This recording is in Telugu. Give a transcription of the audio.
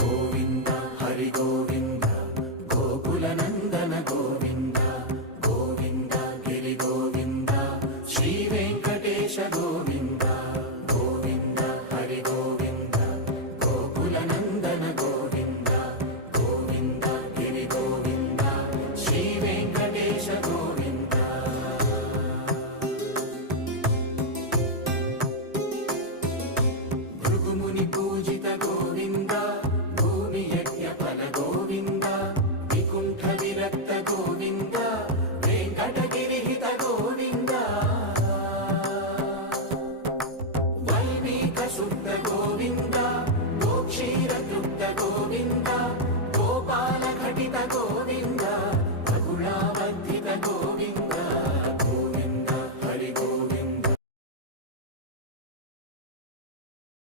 గోవింద హరి గోవింద గోకుల నందన గోవింద గోవింద గిరి గోవింద శ్రీ వెంకటేశ గోవింద గోవింద హరి గోవింద గోకుల నందన గోవింద గోవింద గిరి గోవింద శ్రీ వెంకటేశ గోవింద. భృగుముని పూజిత గోవింద భూమి యజ్ఞ ఫల గోవింద వికుంఠ విరక్త గోవింద వెంకటగిరిహిత గోవింద వల్మీక శుద్ధ